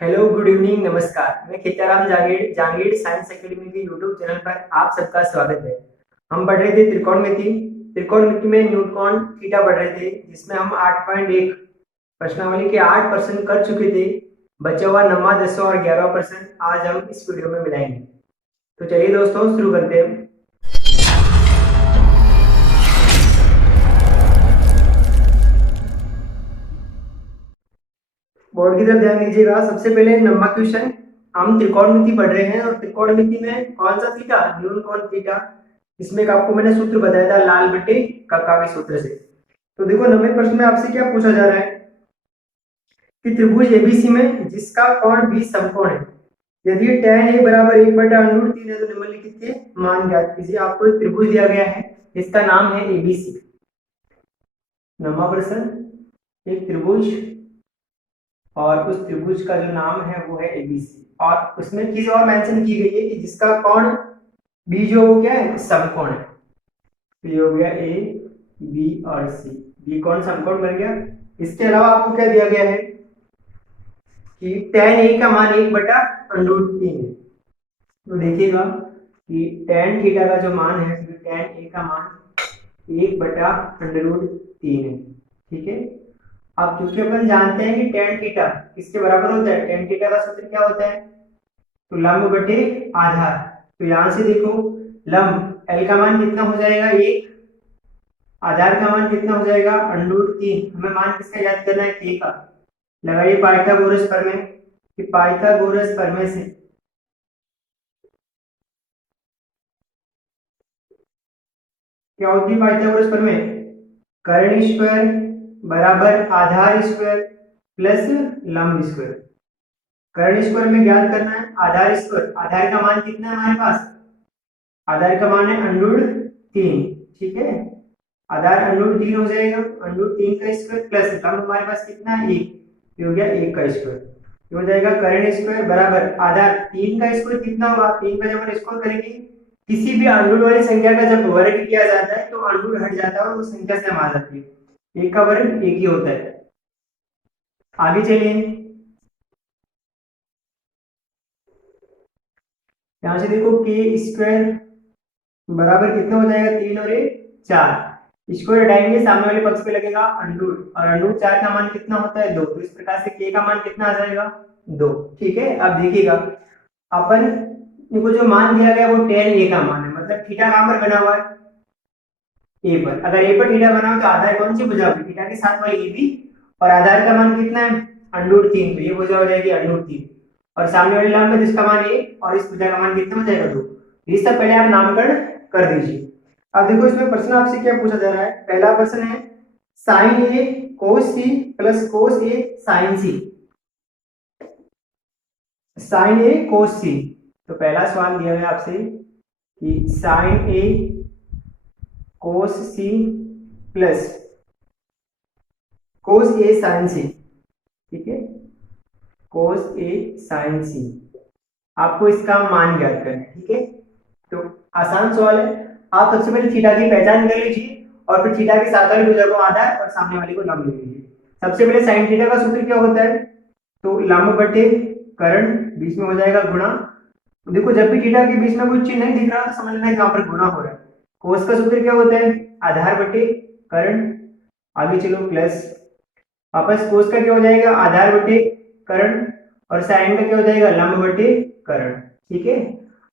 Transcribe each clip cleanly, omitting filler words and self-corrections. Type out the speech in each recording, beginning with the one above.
Hello, good evening, नमस्कार। मैं Khetaram Jangid Jangid science academy के यूट्यूब चैनल पर आप सबका स्वागत है। हम पढ़ रहे थे त्रिकोणमिति में न्यूटन थीटा पढ़ रहे थे, जिसमें हम 8.1 प्रश्नावली के 8 प्रश्न कर चुके थे। बचा हुआ 9वां 10वां और 11वां प्रश्न आज हम इस वीडियो में मिलाएंगे। तो चलिए दोस्तों, शुरू करते हैं। बोर्ड की तरफ ध्यान दीजिएगा। सबसे पहले नंबर क्वेश्चन, हम त्रिकोणमिति पढ़ रहे हैं और त्रिकोणमिति में कौन सा थीटा, न्यून कौन थीटा। इसमें एक आपको मैंने सूत्र बताया था, लाल बटे कक्का के सूत्र से। तो देखो, 9वें प्रश्न में आपसे क्या पूछा जा रहा है कि त्रिभुज एबीसी में जिसका कोण 20 समकोण है, यदि tan a बराबर 1/√3 है तो निम्नलिखित के मान ज्ञात कीजिए। आपको एक त्रिभुज दिया गया है, इसका नाम है एबीसी। 9वां प्रश्न, एक त्रिभुज और उस त्रिभुज का जो नाम है वो है एबीसी, और उसमें चीज और मेंशन की गई है कि जिसका कोण बी जो क्या है, समकोण है। तो ये हो गया ए, बी और सी। बी कोण समकोण बन गया। इसके अलावा आपको क्या दिया गया है कि tan a का मान 1/√3 है। तो देखिएगा कि tan थीटा का जो मान है, तो tan a का मान 1/√3 है। ठीक है। अब क्योंकि अपन जानते हैं कि tan थीटा किसके बराबर होता है, tan थीटा का सूत्र क्या होता है, तो लंब बटे आधार। तो यहां से देखो, लंब L का मान कितना हो जाएगा 1, आधार का मान कितना हो जाएगा √3। हमें मान किसका याद करना है, k का। लगाइए पाइथागोरस प्रमेय, कि पाइथागोरस प्रमेय से क्या होती है पाइथागोरस प्रमेय, कर्ण स्क्वायर बराबर आधार स्क्वायर प्लस लंब स्क्वायर। कर्ण स्क्वायर में ज्ञात करना है आधार स्क्वायर। आधार का मान कितना है हमारे पास, आधार का मान है √3। ठीक है, आधार √3 हो जाएगा, √3 का स्क्वायर प्लस लंब हमारे पास कितना है 1, ये हो गया 1 का स्क्वायर। ये हो जाएगा कर्ण स्क्वायर बराबर आधार 3 का स्क्वायर कितना होगा, 3 का जब हम स्क्वायर करेंगे, किसी भी अंडूड वाली संख्या का जब वर्ग किया जाता है तो अंडूड हट जाता है और उस संख्या से हम आ जाती है। 1 का वर्ग 1 ही होता है। आगे चलिए, यहां से देखो के स्क्वायर बराबर कितना हो जाएगा, 3 और 1 4। स्क्वायर हटाएंगे, सामने वाले पक्ष पे लगेगा अंडूड, और अंडूड 4 का मान कितना होता है 2। तो इस प्रकार से के का मान कितना आ जाएगा 2। ठीक है। अब देखिएगा, अपन को जो मान दिया गया वो tan a का मान है, मतलब थीटा कहां पर बना हुआ है, ए पर। अगर ए पर थीटा बना हो तो आधार कौन सी भुजा होगी, थीटा के साथ वाली ए बी, और आधार का मान कितना है √3, तो ये भुजा हो जाएगी √3, और सामने वाले लंब है जिसका मान 1 और इस भुजा का मान कितना हो जाएगा 2। ये सब पहले आप नामकरण कर दीजिए। अब देखो, इसमें प्रश्न आपसे क्या पूछा जा रहा है। पहला प्रश्न है sin a cos c plus cos a sin c। sin a cos c, तो पहला सवाल दिया गया आपसे कि sin a cos c plus cos a sin c। ठीक है, cos a sin c, आपको इसका मान ज्ञात करना है। ठीक है, तो आसान सवाल है। आप सबसे पहले थीटा की पहचान कर लीजिए और फिर थीटा के साथ वाली भुजा को आधार और सामने वाले को लंब ले लीजिए। सबसे पहले sin थीटा का सूत्र क्या होता है, तो लंब बटे कर्ण, बीच में हो जाएगा गुणा। देखो, जब भी थीटा के बीच में कोई चिन्ह नहीं दिख रहा तो समझना है यहाँ पर गुणा हो रहा है। कोस का सूत्र क्या होता है, आधार बटे कर्ण। आगे चलो, प्लस वापस कोस का क्या हो जाएगा, आधार बटे कर्ण, और साइन का क्या हो जाएगा, लंब बटे कर्ण। ठीक है।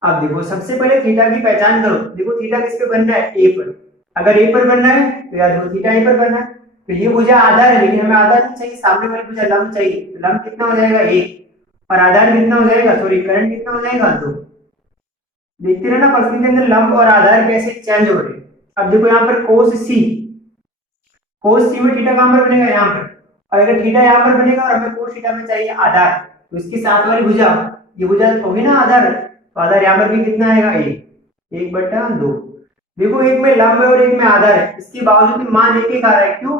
अब देखो, सबसे पहले थीटा की पहचान करो। देखो, थीटा किस पे बन रहा है, ए पर। अगर ए पर बनना है तो याद रखो थीटा ए पर बनना है। तो ये भुजा आधार है, लेकिन हमें आधार नहीं चाहिए, सामने वाली भुजा लंब चाहिए। तो लंब कितना हो जाएगा 1, और आधार कितना हो जाएगा, सॉरी कर्ण कितना हो जाएगा 2। देखते रहना प्रश्न के अंदर लंब और आधार कैसे चेंज हो रहे हैं। अब देखो, यहाँ पर कोस सी, कोस सी में थीटा कहां पर बनेगा, यहाँ पर। और अगर थीटा यहाँ पर बनेगा और हमें कोस थीटा में चाहिए आधार, तो इसके साथ वाली भुजा, ये भुजा होगी ना आधार, तो आधार यहाँ पर भी कितना आएगा 1/2। देखो, एक में लंब है और एक में आधार है, इसके बावजूद भी मान एक एक आ रहा है। क्यों,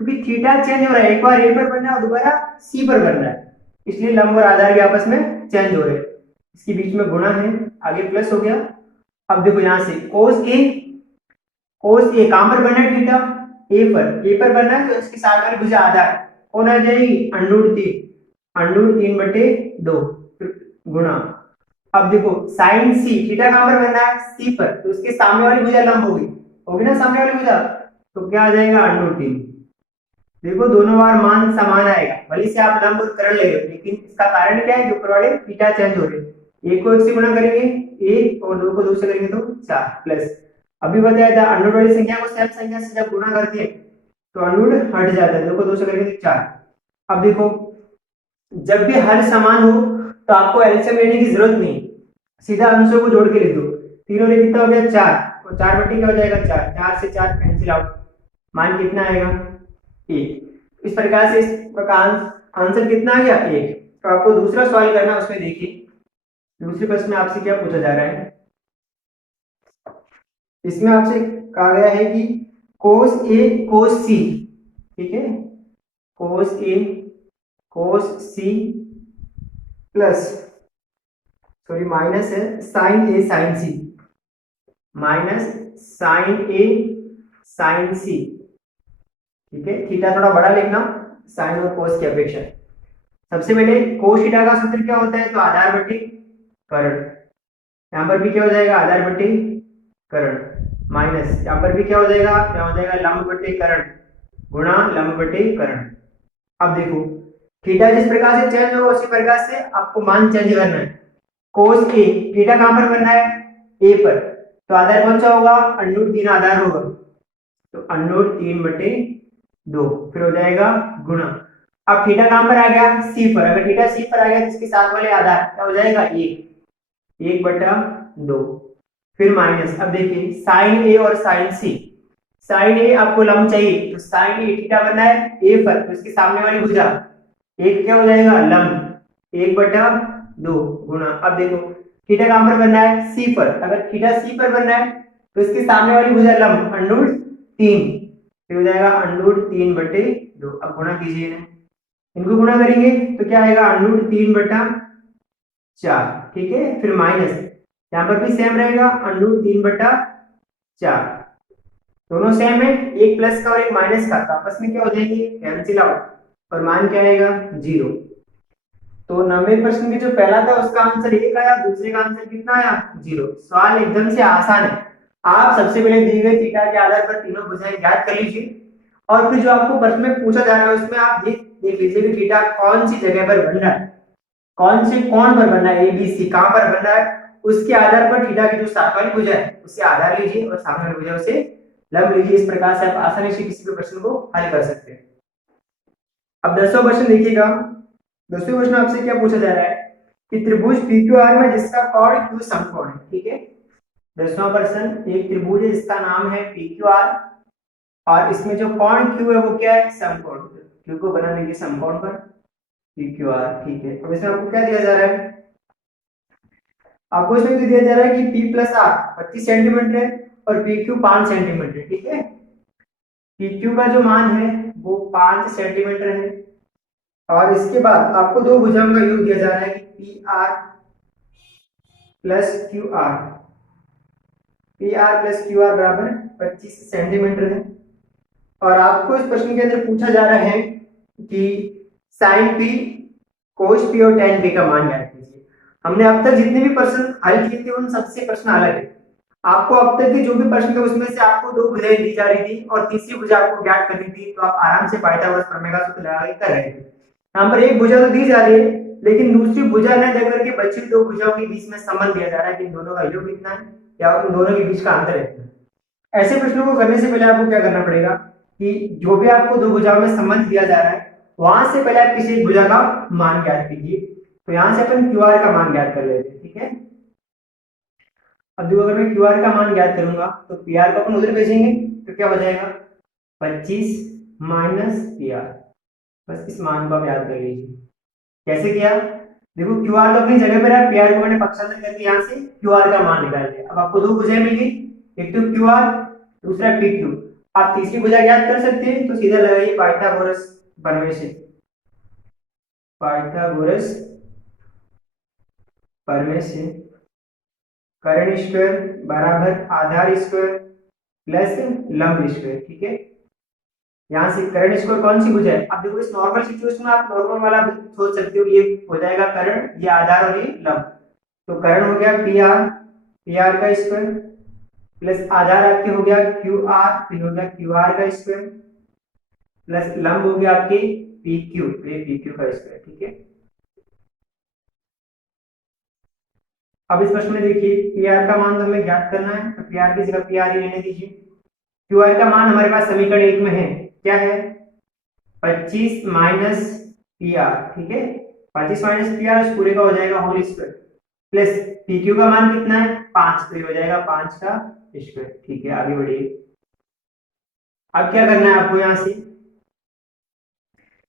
क्योंकि थीटा चेंज हो रहा है, एक बार ए पर बनना है और दोबारा सी पर बनना है, इसलिए लंब और आधार भी आपस में चेंज हो रहे हैं। इसके बीच में गुणा है, आगे प्लस हो गया। अब देखो, यहां से कोस ए, कोस ए कहां पर बनना है, थीटा ए पर। ए पर बनना है तो इसके साथ वाली भुजा आधार कौन आ जाएगी, √3। अंडूर 3/2 गुणा, अब देखो साइन सी, थीटा कहां पर बन रहा है, सी पर, तो उसके सामने वाली भुजा लंब होगी ना सामने वाली भुजा, तो क्या आ जाएगा अंडूर 3। देखो दोनों बार मान समान आएगा, भले से आप लंब और करण ले रहे हो, लेकिन इसका कारण क्या है, जो ऊपर वाले थीटा चेंज हो रहे हैं। एक को एक से गुणा करेंगे 1 और 2 को 2 से करेंगे तो 4 प्लस, अभी बताया था अंडर वाली संख्या को सेम संख्या से जब गुणा करते हैं तो अंडर हट जाता है, 2 को 2 से करेंगे तो 4। अब देखो जब भी हर समान हो तो आपको एलसीएम लेने की जरूरत नहीं, सीधा अंशों को जोड़ के लिख दो, तीनों में कितना हो गया 4 और 4 बट्टी क्या हो जाएगा 4, 4 से 4 कैंसिल आउट, मान कितना आएगा 1। इस प्रकार से इसका आंसर कितना आ गया 1। तो आपको दूसरा सवाल करना है, उसमें देखिए दूसरे प्रश्न में आपसे क्या पूछा जा रहा है। इसमें आपसे कहा गया है कि कोस ए कोस सी, ठीक है, कोस ए कोस सी प्लस सॉरी माइनस है साइन ए साइन सी, माइनस साइन ए साइन सी, ठीक है, थीटा थोड़ा बड़ा लिखना साइन और कोस की अपेक्षा। सबसे पहले कोस थीटा का सूत्र क्या होता है, तो आधार बट्टी करण, यहाँ पर भी क्या हो जाएगा आधार बट्टी करण, माइनस यहाँ पर भी क्या हो जाएगा, क्या हो जाएगा लंब बट्टी करण गुणा लंब बट्टी करण। अब देखो थीटा जिस प्रकार से चेंज होगा उसी प्रकार से आपको मान चेंज करना है। कोस ए, थीटा कहां पर बनना है ए पर, तो आधार कौन सा होगा √3 आधार होगा, तो √3/2 फिर हो जाएगा गुणा। अब थीटा कहां पर आ गया सी पर, अगर थीटा सी पर आ गया तो इसके साथ वाले आधार क्या हो जाएगा 1/2 फिर माइनस। अब देखिए साइन ए और साइन सी, साइन ए आपको लंब चाहिए तो साइन ए थीटा बनना है ए पर, तो इसके सामने वाली भुजा एक क्या हो जाएगा लंब 1/2 गुणा। अब देखो थीटा कहां पर बनना है सी पर, अगर थीटा सी पर बनना है तो इसके सामने वाली भुजा लंब √3, फिर हो जाएगा √3/2। अब गुणा कीजिए ना, इनको गुणा करेंगे तो क्या आएगा √3/4, ठीक है, फिर माइनस यहाँ पर भी सेम रहेगा √3/4, दोनों सेम है, एक प्लस का और एक माइनस का, तो आपस में क्या हो जाएंगे कैंसिल आउट, और मान क्या आएगा 0। तो 90 प्रश्न में जो पहला था उसका आंसर 1 आया, दूसरे का आंसर कितना आया 0। सवाल एकदम से आसान है, आप सबसे पहले दिए गए थीटा के आधार पर तीनों भुजाएं ज्ञात कर लीजिए, और फिर जो आपको प्रश्न में पूछा जा रहा है उसमें आप देख लीजिए कि थीटा कौन सी जगह पर बन रहा है, कौन से कोण पर बनना है, ए बी सी कहां पर बनना है, उसके आधार पर थीटा की जो साथ वाली भुजा है उससे आधार लीजिए और सामने वाली भुजा से लंब लीजिए। इस प्रकार से आप आसानी से किसी भी प्रश्न को हल कर सकते हैं। अब 10वां क्वेश्चन देखिएगा, 10वें क्वेश्चन आपसे क्या पूछा जा रहा है कि त्रिभुज PQR में जिसका कोण Q समकोण है, ठीक है, 10वां प्रश्न, एक त्रिभुज है जिसका नाम है PQR और इसमें जो कोण Q है वो क्या है समकोण, Q को बना लीजिए समकोण पर PQR, ठीक है। अब इसमें आपको क्या दिया जा रहा है, आपको इसमें दिया जा रहा है कि P प्लस R 25 सेंटीमीटर है और PQ 5 सेंटीमीटर है, ठीक है, PQ का जो मान है वो 5 सेंटीमीटर है, और इसके बाद आपको दो भुजाओं का योग दिया जा रहा है कि PR प्लस QR बराबर 25 सेंटीमीटर है, और आपको इस प्रश्न के अंदर पूछा जा रहा है कि साइन P कोस P और tan P का मान ज्ञात कीजिए। हमने अब तक जितने भी प्रश्न हल किए थे उन सबसे प्रश्न अलग है, आपको अब तक के जो भी प्रश्न थे उसमें से आपको दो भुजाएं दी जा रही थी और तीसरी भुजा आपको ज्ञात करनी थी, तो आप आराम से पाइथागोरस प्रमेय का सूत्र लगा के कर रहे थे। यहाँ पर एक भुजा तो दी जा रही है लेकिन दूसरी भुजा न देकर के बची दो भुजाओं के बीच में संबंध दिया जा रहा है कि इन दोनों का योग कितना है या इन दोनों के बीच का अंतर है। ऐसे प्रश्नों को करने से पहले आपको क्या करना पड़ेगा कि जो भी आपको दो भुजाओं में संबंध दिया जा रहा है वहां से पहले आप किसी एक भुजा का मान ज्ञात कीजिए। तो यहाँ से अपन QR का मान ज्ञात कर लेते हैं, ठीक है। अब जो अगर मैं QR का मान ज्ञात करूंगा तो PR को अपन उधर भेजेंगे तो क्या हो जाएगा 25 माइनस PR, बस इस मान को आप याद कर लीजिए। कैसे किया, देखो QR तो अपनी जगह पर है, PR को मैंने पक्षांतर करके यहाँ से QR का मान निकाल दिया। अब आपको दो भुजाएं मिल गई, एक तो QR दूसरा PQ। आप तीसरी भुजा ज्ञात कर सकते हैं तो सीधा लगाइए पाइथागोरस प्रमेय से, पाइथागोरस प्रमेय से कर्ण स्क्वायर बराबर आधार स्क्वायर प्लस लंब स्क्वायर, ठीक है। यहाँ से करंट स्क्वायर कौन सी भुजा है? अब देखो इस नॉर्मल सिचुएशन में आप नॉर्मल वाला भी सोच सकते हो, ये हो जाएगा करंट, ये आधार और ये लंब। तो करंट हो गया पी आर, पी आर का स्क्वायर, प्लस आधार आपके हो गया क्यू आर, फिर हो गया क्यू आर का स्क्वायर, प्लस लंब हो गया आपके पी क्यू, ये पी क्यू का स्क्वायर। ठीक है, अब इस प्रश्न में देखिए पी आर का मान तो हमें ज्ञात करना है, तो पी आर की जगह पी आर ही लेने दीजिए। क्यू आर का मान हमारे पास समीकरण 1 में है, क्या है? 25 माइनस पी आर। ठीक है, 25 माइनस पी आर पूरे का हो जाएगा whole square, plus P Q का मान कितना है? 5, तो ये हो जाएगा 5 का स्क्वायर। ठीक है, आगे बढ़िए। अब क्या करना है आपको, यहाँ से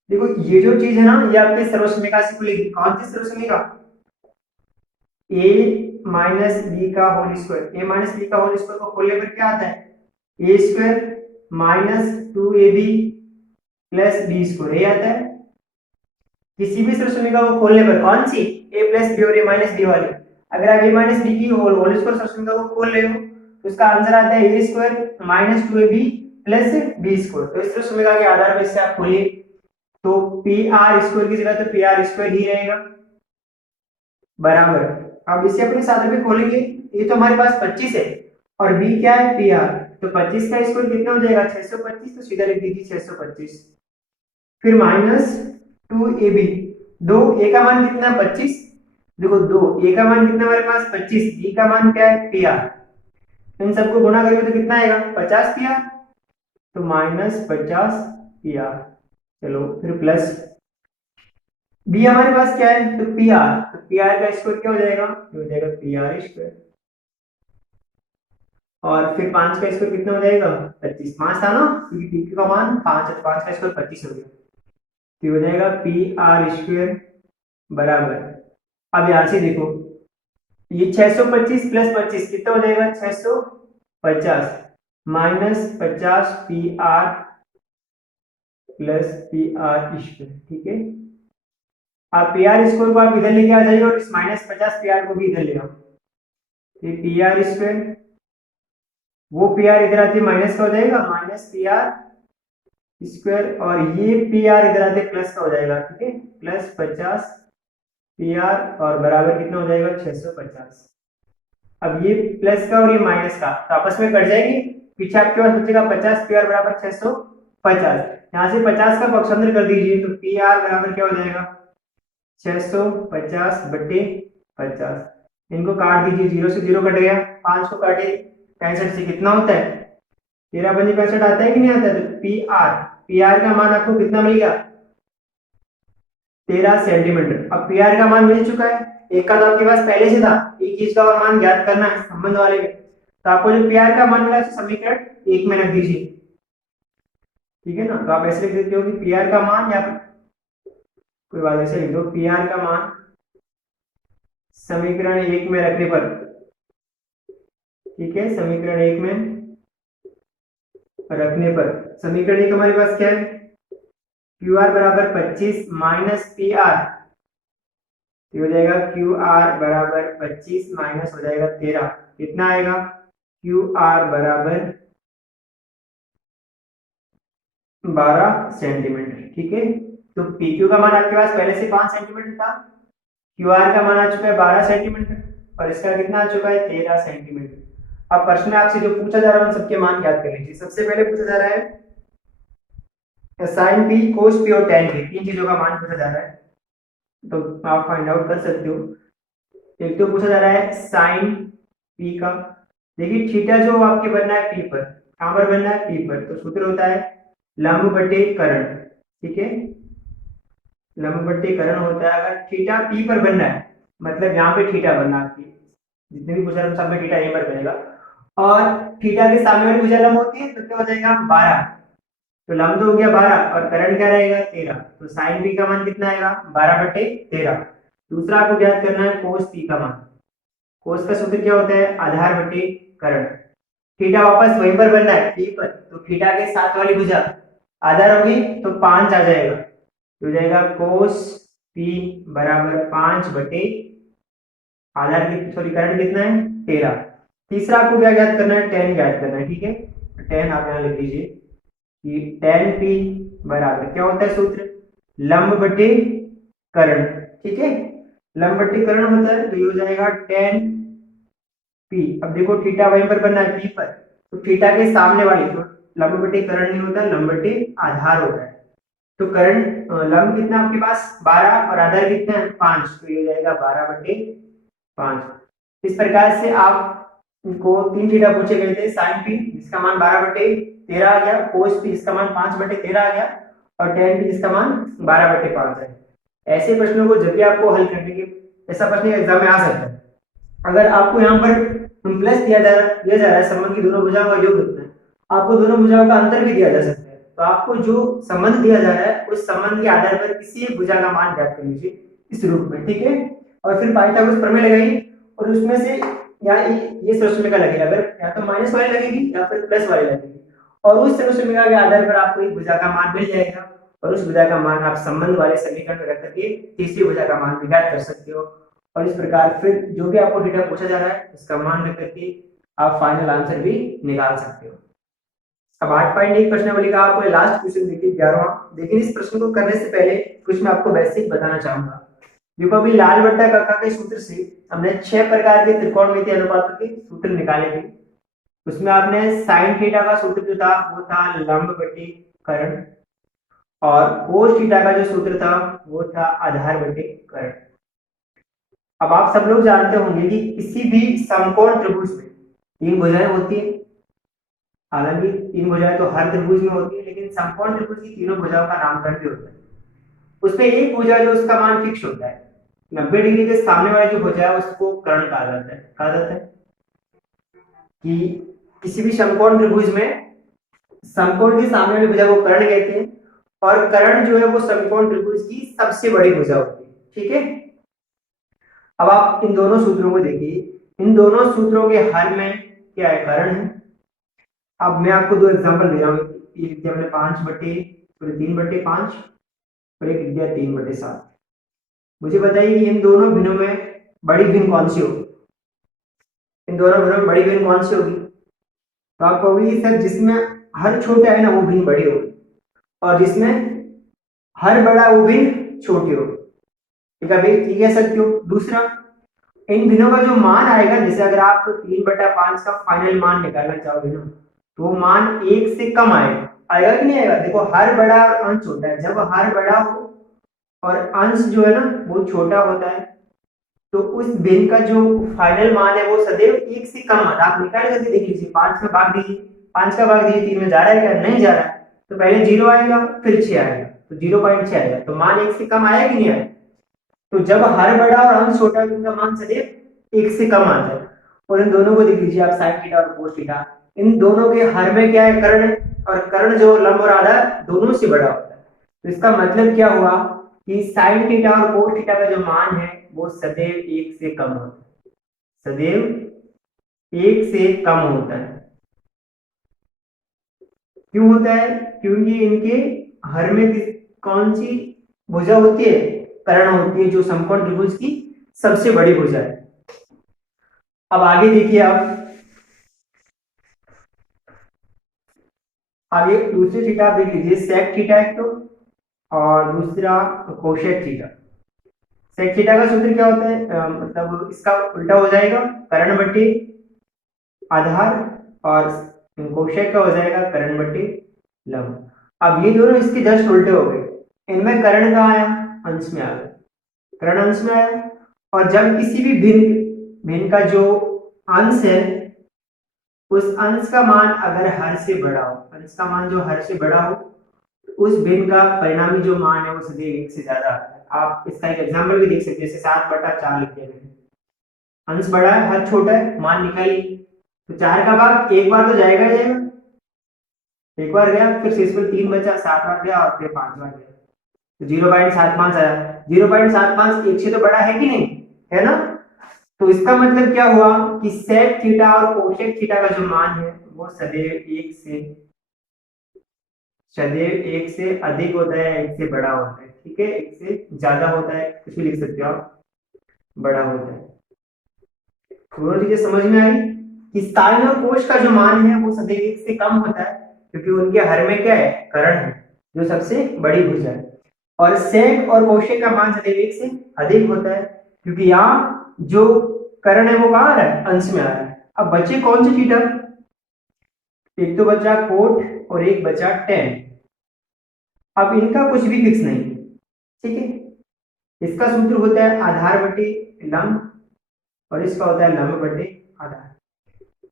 देखो ये जो चीज है ना, ये आपके सर्वसमीका से खुलेगी। कौन सी सर्वसमीका? ए माइनस बी का whole square. A minus B का होल स्क्वायर को खोलने पर क्या आता है? A square minus 2ab plus B square, ये आता है। किसी भी सर्वसमीका को खोलने पर, कौन सी? ए प्लस बी और ए माइनस बी वाली। अगर आप ए माइनस बी की होल स्क्वायर सर्वसमीका को खोल रहे हो तो उसका आंसर आता है A square minus 2ab plus B square. तो इस सर्वसमीका के आधार पर इससे आप खोलिए, तो पी आर स्क्वायर की जगह तो पी आर स्क्वायर ही रहेगा, बराबर। अब इसे अपने साथ में खोलेंगे, ये तो हमारे पास 25 है और b क्या है? P R. तो 25 का स्क्वायर कितना हो जाएगा? 625, तो सीधा लिख दीजिए 625। फिर माइनस 2ab, दो ए का मान कितना है? 25। देखो दो ए का मान कितना हमारे पास? 25, बी का मान क्या है? P R. इन सबको गुणा करेंगे तो कितना आएगा? 50 पी आर, तो माइनस 50 पी आर। चलो फिर प्लस बी हमारे पास क्या है? तो पी आर, तो पी आर का स्क्वायर क्या हो जाएगा? ये हो जाएगा पी आर स्क्वायर। और फिर 5 का स्क्वायर कितना हो जाएगा? 25, 5 था ना, क्योंकि पी का मान 5 है, तो 5 का स्क्वायर 25 हो गया, तो हो जाएगा पी आर स्क्वायर बराबर। अब यहां से देखो ये 625 प्लस 25 कितना हो जाएगा? 650 minus 50 P R plus P R square. ठीक है, आप पी आर स्क्वायर को आप इधर लेके आ जाइए और इस माइनस 50 पी आर को भी इधर ले आओ, ये पी आर स्क्वायर, वो पी आर इधर आती है माइनस का हो जाएगा, माइनस पी आर स्क्वायर, और ये पी आर इधर आते प्लस का हो जाएगा। ठीक है, प्लस 50 पी आर और बराबर कितना हो जाएगा? 650। अब ये प्लस का और ये माइनस का तो आपस में कट जाएगी, पीछे आपके पास बचेगा 50 पी आर बराबर 650। यहाँ से 50 का पक्षांतर कर दीजिए, तो पी आर बराबर क्या हो जाएगा? 650 बटे 50। इनको काट दीजिए, 0 से 0 कट गया, 5 को काटे 65 से कितना होता है? 13 पंजे 65 आता है कि नहीं आता है? तो पी आर का मान आपको कितना मिल गया? 13 सेंटीमीटर। अब पी आर का मान मिल चुका है, एक का तो आपके पास पहले से था, एक चीज का और मान ज्ञात करना है संबंध वाले में, तो आपको जो पी आर का मान मिला समीकरण 1 में रख दीजिए। ठीक है ना, तो आप ऐसे लिख देते हो कि पी आर का मान, या कोई बात ऐसे लिख दो, पी आर का मान समीकरण 1 में रखने पर, ठीक है, समीकरण 1 में रखने पर, समीकरण 1 हमारे पास क्या है? क्यू आर बराबर 25 माइनस पी आर, हो जाएगा क्यू आर बराबर 25 माइनस हो जाएगा 13, कितना आएगा? क्यू आर बराबर 12 सेंटीमीटर। ठीक है, तो पी क्यू का मान आपके पास पहले से 5 सेंटीमीटर था, क्यू आर का मान आ चुका है 12 सेंटीमीटर, और इसका कितना आ चुका है? 13 सेंटीमीटर। अब प्रश्न में आपसे जो पूछा जा रहा है उन सबके मान याद कर लीजिए। सबसे पहले पूछा जा रहा है साइन पी, कोस पी और टेन पी, तीन चीजों का मान पूछा जा रहा है, तो आप फाइंड आउट कर सकते हो। एक तो पूछा जा रहा है साइन पी का, देखिए थीटा जो आपके बनना है पी पर, कहां पर बनना है? पी पर, तो सूत्र होता है लंब बटे करण। ठीक है, लंब बटे करण होता है, अगर थीटा पी पर बनना है, मतलब यहाँ पे थीटा बनना है, जितने भी पूछा सब में थीटा यहीं पर बनेगा, और थीटा के सामने वाली भुजा लंब होती है, तो क्या हो जाएगा? 12, तो लंब तो हो गया 12 और करण क्या रहेगा? 13, तो साइन पी का मान कितना आएगा? 12 बटे 13। दूसरा आपको ज्ञात करना है कोस पी का मान, कोस का सूत्र क्या होता है? आधार बटे करण। थीटा वापस वहीं पर बनना है पी पर, तो थीटा के साथ वाली भुजा आधार होगी तो 5 आ जाएगा, तो हो जाएगा कोस पी बराबर 5 बटे आधार की, सॉरी करण कितना है? 13। तीसरा आपको क्या ज्ञात करना है? टेन ज्ञात करना है। ठीक है, टेन आप यहाँ लिख दीजिए, कि tan p बराबर क्या होता है सूत्र, लंब बटे कर्ण, ठीक है, लंब बटे कर्ण होता है, तो ये हो जाएगा tan p। अब देखो थीटा वहीं पर बनना है p पर, तो थीटा के सामने वाली, तो लंब बटे कर्ण नहीं होता, लंब बटे आधार होता है। तो कर्ण लंब कितना आपके पास 12 और आधार कितना है 5, तो ये हो जाएगा 12/5। इस प्रकार से आप को 3 थीटा पूछे गए थे, साइन पी जिसका मान 12/13 आ गया, कोस पी जिसका मान 5/13 आ गया, और टेन पी जिसका मान 12/5 है। ऐसे प्रश्नों को जब भी आपको हल करने के, ऐसा प्रश्न एग्जाम में आ सकता है। अगर आपको यहाँ पर प्लस दिया जा रहा है, संबंध की दोनों भुजाओं का योग कितना है, आपको दोनों भुजाओं का अंतर भी दिया जा सकता है, तो आपको जो संबंध दिया जा रहा है उस संबंध के आधार पर किसी एक भुजा का मान ज्ञात कर लीजिए इस रूप में, ठीक है। और फिर पाइथागोरस प्रमेय लगाइए, और उसमें से या ये सरसमिका लगेगी, अगर या तो माइनस वाली लगेगी या फिर प्लस वाली लगेगी, और उस सरसमिका के आधार पर आपको एक भुजा का मान मिल जाएगा, और उस भुजा का मान आप संबंध वाले समीकरण में रख करके तीसरी भुजा का मान भी ज्ञात कर सकते हो। और इस प्रकार फिर जो भी आपको डेटा पूछा जा रहा है उसका मान रख करके आप फाइनल आंसर भी निकाल सकते हो। अब 8.1 प्रश्नावली का आपको लास्ट क्वेश्चन देखिए 11वां। लेकिन इस प्रश्न को करने से पहले कुछ मैं आपको बेसिक बताना चाहूंगा। देखो अभी लाल बट्टा कक्का के सूत्र से हमने 6 प्रकार के त्रिकोणमितीय अनुपातों के सूत्र निकाले थे। उसमें आपने साइन थीटा का सूत्र जो था वो था लंब बटे कर्ण, और कोस थीटा का जो सूत्र था वो था आधार बटे कर्ण। अब आप सब लोग जानते होंगे कि किसी भी समकोण त्रिभुज में 3 भुजाएं होती है। हालांकि 3 भुजाएं तो हर त्रिभुज में होती है, लेकिन समकोण त्रिभुज की तीनों भुजाओं का नामकरण भी होता है। उसमें एक भुजा जो उसका मान फिक्स होता है, 90 डिग्री के सामने वाली जो भुजा है उसको कर्ण कहा जाता है कि किसी भी समकोण त्रिभुज में समकोण के सामने वाली भुजा को कर्ण कहते हैं, और कर्ण जो है वो समकोण त्रिभुज की सबसे बड़ी भुजा होती है, ठीक है। अब आप इन दोनों सूत्रों को देखिए, इन दोनों सूत्रों के हर में क्या है, कर्ण है। अब मैं आपको 2 एग्जांपल दे रहा हूँ, एक लिख दिया मैंने 3/5 और एक लिख दिया 3/7। मुझे बताइए कि इन दोनों भिन्नों में बड़ी भिन्न कौन सी होगी, इन दोनों भिन्नों में बड़ी भिन्न कौन सी होगी, तो आप कहोगे सर जिसमें हर छोटा है ना वो भिन्न बड़ी होगी, और जिसमें हर बड़ा वो भिन्न छोटी होगी, ठीक है भाई, ठीक है सर। क्यों? दूसरा, इन भिन्नों का जो मान आएगा, जैसे अगर आप 3/5 का फाइनल मान निकालना चाहोगे ना, तो वो मान 1 से कम आएगा कि नहीं आएगा। देखो हर बड़ा और अंश छोटा है, जब हर बड़ा हो और अंश जो है ना वो छोटा होता है, तो उस भिन्न का जो फाइनल मान है वो सदैव 1 से कम आता है। आप निकाल करके देख लीजिए, 5 का भाग दीजिए, 5 का भाग दीजिए 3 में, जा रहा है क्या, नहीं जा रहा है, तो पहले 0 आएगा फिर 6 आएगा, तो 0.6 आएगा, तो मान 1 से कम आया कि नहीं आया। तो जब हर बड़ा और अंश छोटा है, उनका मान सदैव 1 से कम आता है। और इन दोनों को देख लीजिए आप, साइन थीटा और कोस थीटा, इन दोनों के हर में क्या है, कर्ण है, और कर्ण जो लंब और आधार दोनों से बड़ा होता है। तो इसका मतलब क्या हुआ कि साइन थीटा और कोस थीटा का जो मान है वो सदैव 1 से कम होता है, सदैव 1 से कम होता है। क्यों होता है? क्योंकि इनके हर में कौन सी भुजा होती है, कर्ण होती है, जो समकोण त्रिभुज की सबसे बड़ी भुजा है। अब आगे देखिए आप, आगे दूसरी थीटा आप देख लीजिए, सेक थीटा एक तो, और दूसरा कोशेक थीटा। सेक थीटा का सूत्र क्या होता है, मतलब इसका उल्टा हो जाएगा, कर्ण बटे आधार, और कोशेक का हो जाएगा कर्ण बटे लंब। अब ये दोनों इसके जस्ट उल्टे हो गए, इनमें कर्ण कहाँ आया, अंश में आ गया, कर्ण अंश में आया। और जब किसी भी भिन्न का जो अंश है, उस अंश का मान अगर हर से बड़ा हो, अंश का मान जो हर से बड़ा हो, तो उस भिन्न का परिणामी जो मान है वो सदैव 1 से ज्यादा आता है। आप इसका एक एग्जांपल भी देख सकते हैं, जैसे 7/4 लिख दिया मैंने, अंश बड़ा है हर छोटा है, मान निकालिए, तो 4 का भाग एक बार तो जाएगा, एक बार गया, फिर शेषफल 3 बचा, 7 बार गया और फिर 5 बार गया, तो 0.75 आया। 0.75 1 से तो बड़ा है कि नहीं, है ना। तो इसका मतलब क्या हुआ कि सेक थीटा और कोसेक थीटा का जो मान है वो सदैव 1 से अधिक होता है, 1 से बड़ा होता है, ठीक है, 1 से ज्यादा होता है, कुछ भी लिख सकते हो आप, बड़ा होता है। दोनों चीजें समझ में आई कि साइन और कोस का जो मान है वो सदैव 1 से कम होता है, क्योंकि उनके हर में क्या है, कर्ण है, जो सबसे बड़ी भुजा है। और सेक और कोशेक का मान सदैव एक से अधिक होता है, क्योंकि यहाँ जो कर्ण है वो कहाँ आ रहा है, अंश में आ रहा है। अब बचे कौन से थीटा, एक तो बचा कोट और एक बचा टेन। अब इनका कुछ भी फिक्स नहीं, ठीक है। इसका सूत्र होता है आधार बटे लंब, और इसका होता है लंब बटे आधार।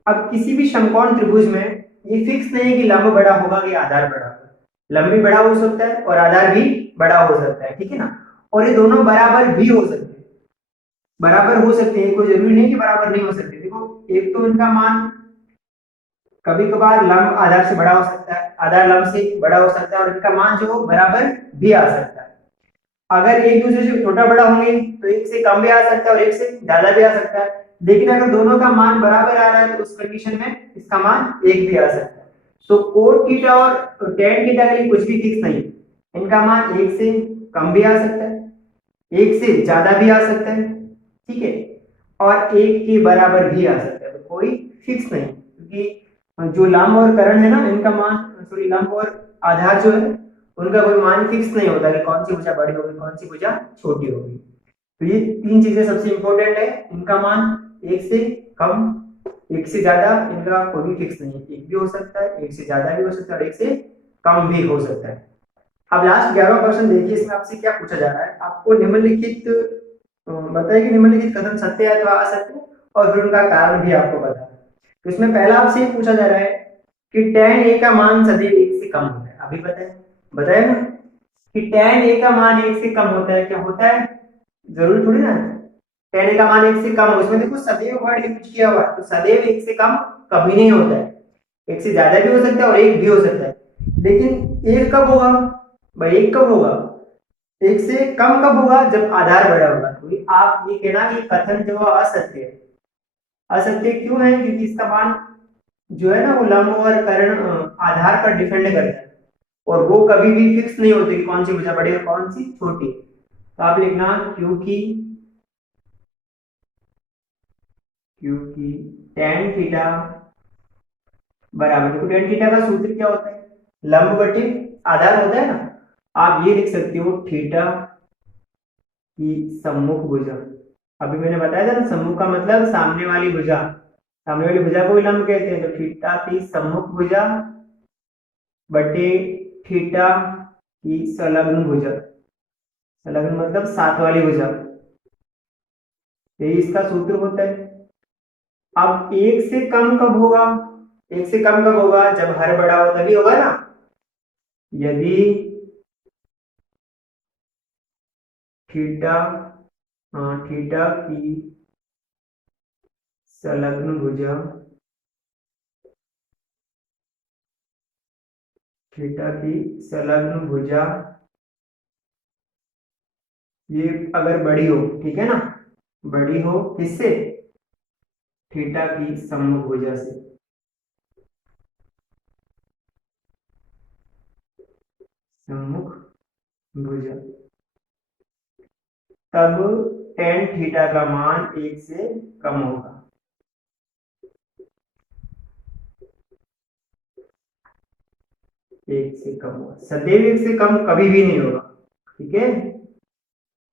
अब किसी भी समकोण त्रिभुज में ये फिक्स नहीं है कि लंब बड़ा होगा कि आधार बड़ा होगा। लंब भी बड़ा हो सकता है और आधार भी बड़ा हो सकता है, ठीक है ना। और ये दोनों बराबर भी हो सकते हैं, बराबर हो सकते हैं, कोई जरूरी नहीं कि बराबर नहीं हो सकते। देखो एक तो इनका मान कभी कभार लंब आधार से बड़ा हो सकता है, आधार लंब से बड़ा हो सकता है, और इनका मान जो बराबर भी आ सकता है। अगर एक दूसरे से छोटा बड़ा होंगे तो एक से कम भी आ सकता है और एक से ज्यादा भी आ सकता है। लेकिन अगर दोनों का मान बराबर आ रहा है तो उस कंडीशन में इसका मान एक भी आ सकता है। तो कोट थीटा और टेन थीटा के लिए कुछ भी फिक्स नहीं, इनका मान एक से कम भी आ सकता है, एक से ज्यादा भी आ सकता है, ठीक है, और एक के बराबर भी आ सकता है। तो कोई फिक्स नहीं, क्योंकि जो लंब और कर्ण है ना, इनका मान, सॉरी, लंब और आधार जो है उनका कोई मान फिक्स नहीं होता कि कौन सी भुजा बड़ी होगी कौन सी भुजा छोटी होगी। तो ये तीन चीजें सबसे इंपॉर्टेंट है। इनका मान एक से कम, एक से ज्यादा, इनका कोई भी फिक्स नहीं है, एक भी हो सकता है, एक से ज्यादा भी हो सकता है और एक से कम भी हो सकता है। अब लास्ट 11वां क्वेश्चन देखिए, इसमें आपसे क्या पूछा जा रहा है, आपको निम्नलिखित बताइए कि निम्नलिखित कथन सत्य है अथवा असत्य, और फिर उनका कारण भी आपको बताना है। तो इसमें पहला आपसे ये पूछा जा रहा है कि tan a का मान सदैव एक से कम होता है। अभी बताया ना कि tan a का मान एक से कम होता है। क्या होता है, जरूरी थोड़ी ना tan a का मान एक से कम हो, इसमें देखो सदैव वर्ड यूज किया हुआ है, तो सदैव एक से कम कभी नहीं होता है। एक से ज्यादा भी हो सकता है और एक भी हो सकता है, लेकिन एक कब होगा भाई, एक कब होगा, एक से कम कब होगा, जब आधार बड़ा होगा। तो आप ये कहना कि कथन जो है असत्य है। असत्य क्यों है, क्योंकि इसका मान जो है ना वो लंब और कर्ण आधार पर डिपेंड करता है, और वो कभी भी फिक्स नहीं होते कि कौन सी भुजा बड़ी और कौन सी छोटी। तो आप लिखना क्योंकि क्योंकि tan थीटा बराबर, देखो tan थीटा का सूत्र क्या होता है, लंब बटे आधार होता है ना। आप ये लिख सकते हो थीटा की सम्मुख भुजा। अभी मैंने बताया था ना, सम्मुख का मतलब सामने वाली भुजा, सामने वाली भुजा को भी लंब कहते हैं। तो थीटा की सम्मुख भुजा बटे थीटा की संलग्न भुजा, संलग्न मतलब साथ वाली भुजा, यही इसका सूत्र होता है। अब एक से कम कब होगा, एक से कम कब होगा, जब हर बड़ा हो तभी होगा ना। यदि थीटा थीटा की संलग्न भुजा, थीटा की संलग्न भुजा ये अगर बड़ी हो, ठीक है ना, बड़ी हो किससे, थीटा की सम्मुख भुजा से। सम्मुख भुजा, तब tan थीटा का मान एक से कम होगा। एक से कम होगा, सदैव एक से कम कभी भी नहीं होगा, ठीक है।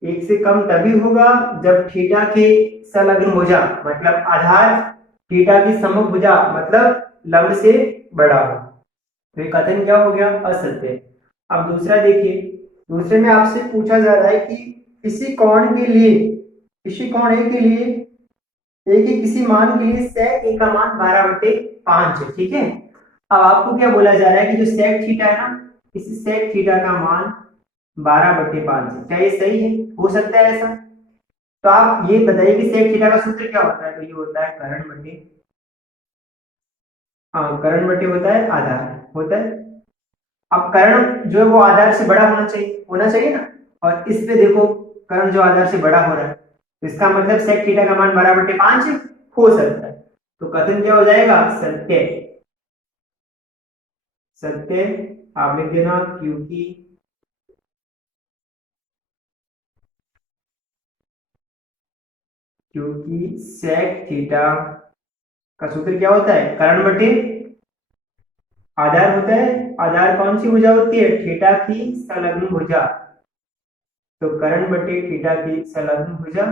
एक से कम तभी होगा जब थीटा के संलग्न भुजा मतलब आधार थीटा की सम्मुख भुजा मतलब लंब से बड़ा हो। तो ये कथन क्या हो गया, असत्य। अब दूसरा देखिए, दूसरे में आपसे पूछा जा रहा है कि किसी कोण के लिए, किसी कोण ए के लिए, ए के किसी मान के लिए sec a का मान 12/5 है, ठीक है। अब आपको क्या बोला जा रहा है कि जो sec थीटा है ना, इस sec थीटा का मान 12/5 है। क्या ये सही है, हो सकता है ऐसा। तो आप ये बताइए कि sec थीटा का सूत्र क्या होता है। तो ये होता है कर्ण बटे, हाँ कर्ण बटे होता है आधार होता है। अब कर्ण जो है वो आधार से बड़ा होना चाहिए ना, और इस पे देखो कर्ण जो आधार से बड़ा हो रहा है, तो इसका मतलब sec थीटा का मान 12/5 हो सकता है। तो कथन क्या हो जाएगा, सत्य। सत्य आप लिख देना, क्योंकि sec थीटा का सूत्र क्या होता है, कर्ण बटे आधार होता है, आधार कौन सी भुजा होती है, थीटा की संलग्न भुजा। तो कर्ण बटे थीटा की संलग्न भुजा,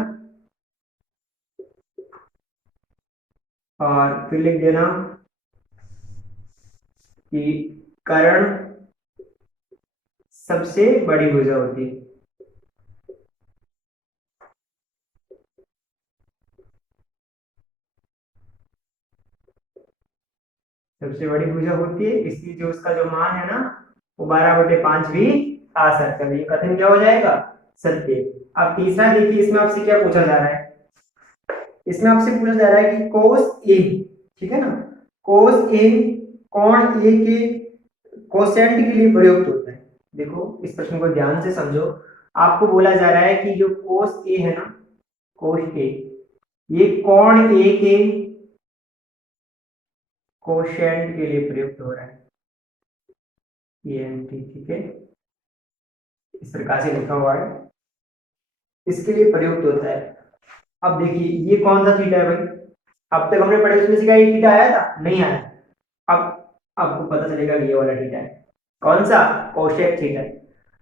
और फिर लिख देना कि कर्ण सबसे बड़ी भुजा होती है। सबसे बड़ी भुजा होती है, इसलिए जो उसका जो मान है ना वो 12/5 भी आ सकता है। ये कथन क्या हो जाएगा, सत्य। अब तीसरा देखिए, इसमें आपसे क्या पूछा जा रहा है, इसमें आपसे पूछा जा रहा है कि कोस ए, ठीक है ना, कोस ए कोण ए के कोसेंट के लिए प्रयुक्त होता है। देखो इस प्रश्न को ध्यान से समझो। आपको बोला जा रहा है कि जो कोस ए है ना, कोस ए, ये कोण ए के कोशेंट के लिए प्रयुक्त हो रहा है। ये ठीक है, इस प्रकार से लिखा हुआ है, इसके लिए प्रयुक्त होता है। अब देखिए ये कौन सा थीटा है भाई, अब तक हमने पढ़े उसमें से क्या ये थीटा आया था, नहीं आया। अब आपको पता चलेगा कि ये वाला थीटा है, कौन सा, कोशेक थीटा।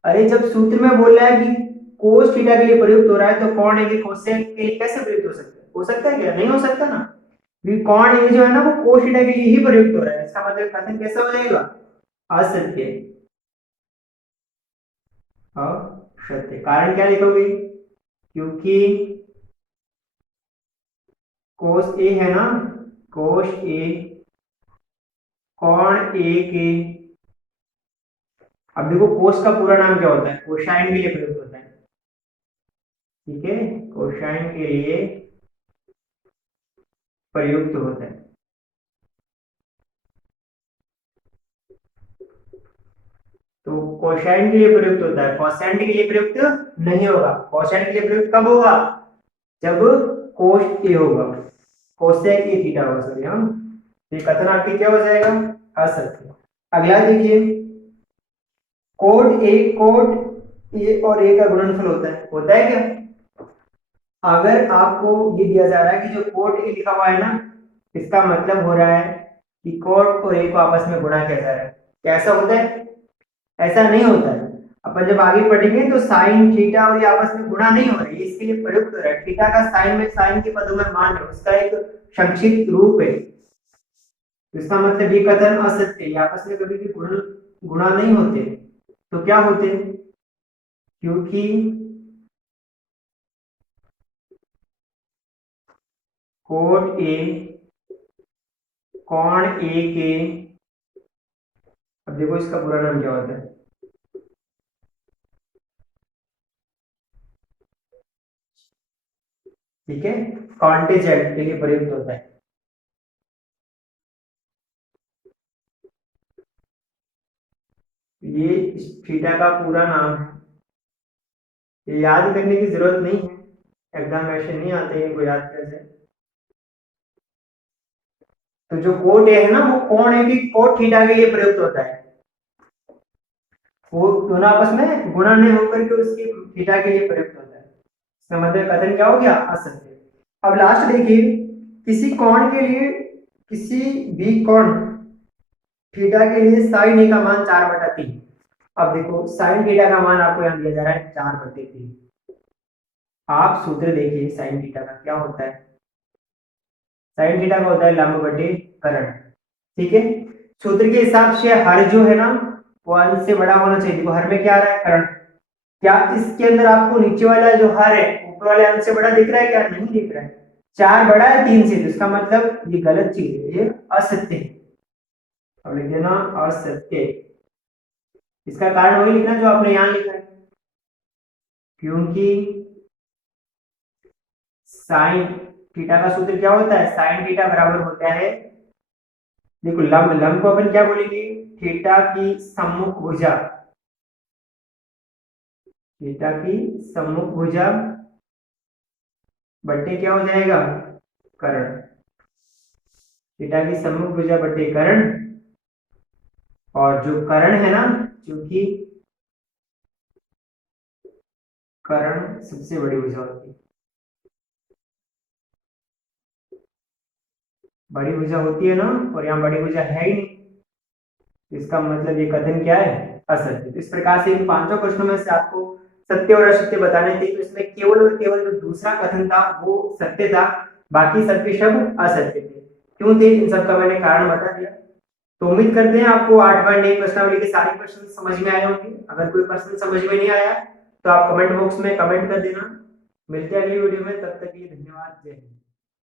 अरे जब सूत्र में बोल रहा है कि कोस थीटा के लिए प्रयुक्त हो रहा है, तो कोण ए के कोसेक के लिए कैसे प्रयुक्त हो सकता है, हो सकता है क्या, नहीं हो सकता ना। कोण ए जो है ना वो कोस थीटा के लिए ही प्रयुक्त हो रहा है, इसका मतलब कथन कैसा हो जाएगा, असत्य। असत्य, कारण क्या लिखोगे, क्योंकि कोस ए है ना, कोस ए कोण ए के, अब देखो कोस का पूरा नाम क्या होता है, कोसाइन के लिए प्रयुक्त होता है, ठीक है, कोसाइन के लिए प्रयुक्त होता है। तो कोसाइन के लिए प्रयुक्त होता है, कोसेंट के लिए प्रयुक्त नहीं होगा। कोसेंट के लिए प्रयुक्त कब होगा, जब कोस ए होगा, कोसेक ए थीटा होगा, सॉरी। हम ये कथन आपकी क्या हो जाएगा, असत्य। अगला देखिए, कोट ए और ए का गुणनफल होता है क्या, अगर आपको ये दिया जा रहा है कि जो कोट ए लिखा हुआ है ना, इसका मतलब हो रहा है कि कोट और ए को आपस में गुणा किया जा रहा है। कैसा होता है, ऐसा नहीं होता है। अपन जब आगे पढ़ेंगे तो साइन थीटा और ये आपस में गुणा नहीं हो रही है, इसके लिए प्रयुक्त हो रहा है। थीटा का साइन में, साइन के पदों में मान है, उसका एक संक्षिप्त रूप है। तो इसका मतलब ये कथन असत्य है, ये आपस में कभी भी गुणा नहीं होते। तो क्या होते, क्योंकि कोट ए कोण ए के, अब देखो इसका पूरा नाम क्या होता है, ठीक है, कॉन्टेजेंट के लिए प्रयुक्त होता है। ये थीटा का पूरा नाम है, ये याद करने की जरूरत नहीं है, एग्जामिनेशन नहीं आते हैं इनको याद कैसे। तो जो कोट ए है ना वो कोण ए की कोट थीटा के लिए प्रयुक्त होता है, वो दोनों आपस में गुणा नहीं होकर के उसकी थीटा के लिए प्रयुक्त होता है। इसका मतलब कथन क्या हो गया, असत्य। अब लास्ट देखिए, किसी कोण के लिए, किसी भी कोण थीटा के लिए साइन ए का मान 4/3। अब देखो साइन थीटा का मान आपको यहाँ दिया जा रहा है 4/3। आप सूत्र देखिए साइन थीटा का क्या होता है, साइन थीटा का होता है लंब बटे कर्ण, ठीक है। सूत्र के हिसाब से हर जो है ना वो अंश से बड़ा होना चाहिए। देखो हर में क्या आ रहा है, कर्ण। क्या इसके अंदर आपको नीचे वाला जो हर है ऊपर वाले अंश से बड़ा दिख रहा है, क्या नहीं दिख रहा है, 4 बड़ा है 3 से, तो इसका मतलब ये गलत चीज है, ये असत्य है। अब लिख देना असत्य। इसका कारण वही लिखना जो आपने यहां लिखा है, क्योंकि साइन थीटा का सूत्र क्या होता है, साइन थीटा बराबर होता है, देखो लंब, लंब को अपन क्या बोलेंगे, थीटा की सम्मुख भुजा, थीटा की सम्मुख भुजा बट्टे क्या हो जाएगा, कर्ण। थीटा की सम्मुख भुजा बट्टे कर्ण, और जो कर्ण है ना, क्योंकि कर्ण सबसे बड़ी भुजा होती है, बड़ी भुजा होती है ना, और यहाँ बड़ी भुजा है ही नहीं, इसका मतलब ये कथन क्या है, असत्य। तो इस प्रकार से इन पांचों प्रश्नों में से आपको सत्य और असत्य बताने थे, तो इसमें केवल और केवल जो दूसरा कथन था वो सत्य था, बाकी सभी शब्द असत्य थे। क्यों थे, इन सबका मैंने कारण बता दिया। तो उम्मीद करते हैं आपको 8.1 प्रश्नावली के सारे प्रश्न समझ में आए होंगे। अगर कोई प्रश्न समझ में नहीं आया तो आप कमेंट बॉक्स में कमेंट कर देना। मिलते हैं अगली वीडियो में, तब तक के लिए धन्यवाद, जय हिंद।